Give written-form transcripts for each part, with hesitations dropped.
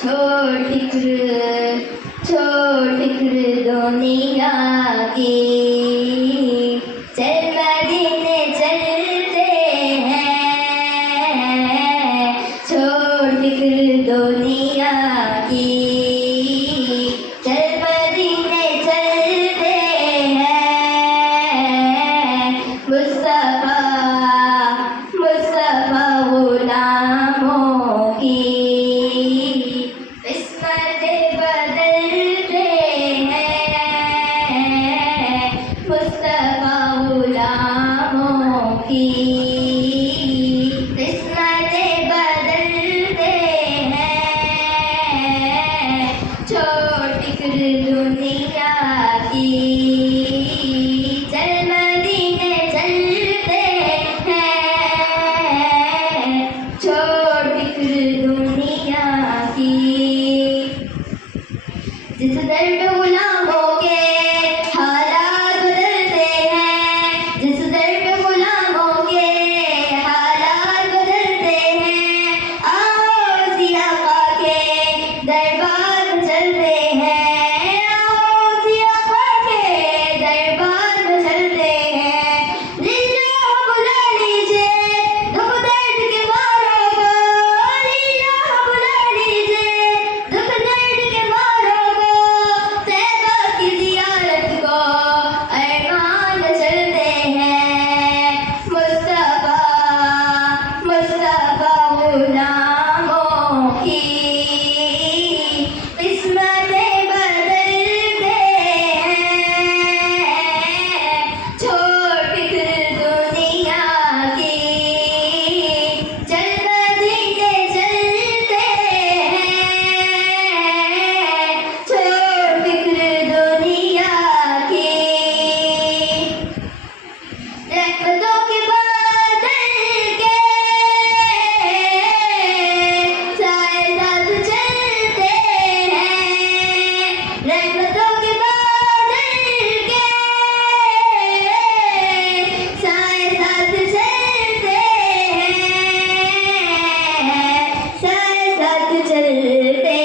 छोड़ फिक्र दुनिया की, चल मदीने चलते हैं। छोड़ फिक्र दुनिया की, चल मदीने चलते हैं। मुस्तफा मुस्तफा गुलामों की किस्मतें बदलते हैं। मुस्तफा गुलामों की किस्मतें बदलते हैं। छोड़ फिक्र दुनिया की, चल मदीने चलते हैं। छोड़ फिक्र दुनिया की। जिस दर पे गुलामों के हालात बदलते हैं, जिस दर पे गुलामों के हालात बदलते हैं, आओ जिया आका के दरबार में चलते हैं। आओ जिया आका के दरबार में चलते हैं। लीला बुला लीजिए दुख दर्द के मारों को, लीला बुला लीजिए दुख दर्द के मारों को, तैबा की ज़ियारत को अरमान में चलते हैं। मुस्तफा मुस्तफा गुलामों की किस्मतें बदलते हैं। छोड़ फिक्र दुनिया की, चल मदीने चलते हैं। छोड़ फिक्र दुनिया की। रहमतों के बादल के साए साथ चलते हैं। रहमतों के बादल के साए साथ चलते हैं। साए साथ चलते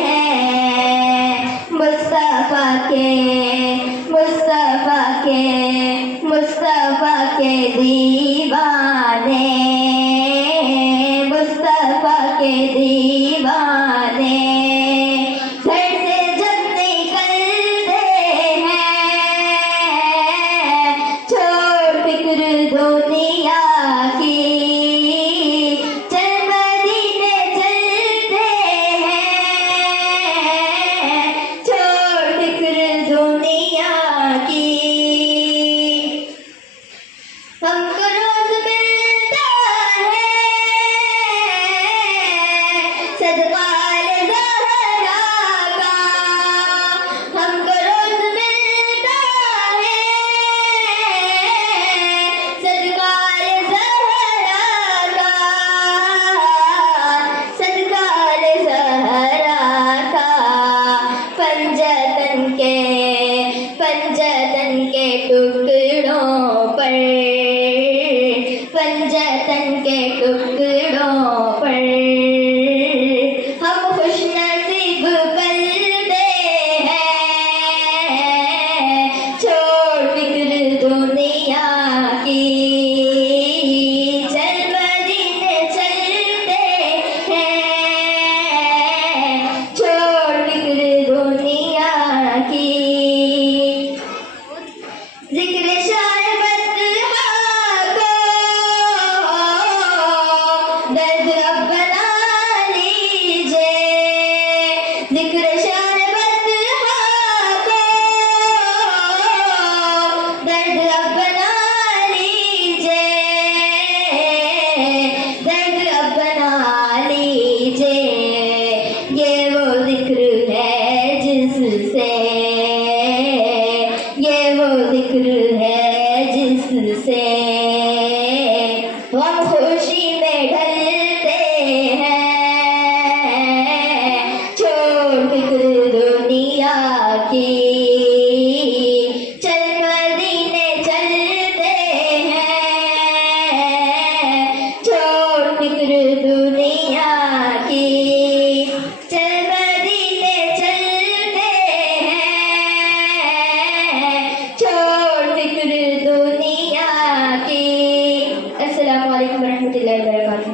हैं। मुस्तफा के मुस्तफा के मुस्तफा के दीवाने, मुस्तफा के दीवाने घर से जब निकलते हैं। छोड़ फिक्र दुनिया की, चल मदीने चलते हैं। छोड़ फिक्र दुनिया की। हमको रोज मिलता है सदका ज़हरा का, हमको रोज मिलता है सदका ज़हरा का, सदका ज़हरा का। पंजतन के टुकड़ों पर, पंजतन के टुकड़ों पर हम खुश नसीब पलते हैं। छोड़ फिक्र दुनिया की, चल मदीने चलते हैं। छोड़ फिक्र दुनिया की। जिक्र शाह बतहा को दर्द अब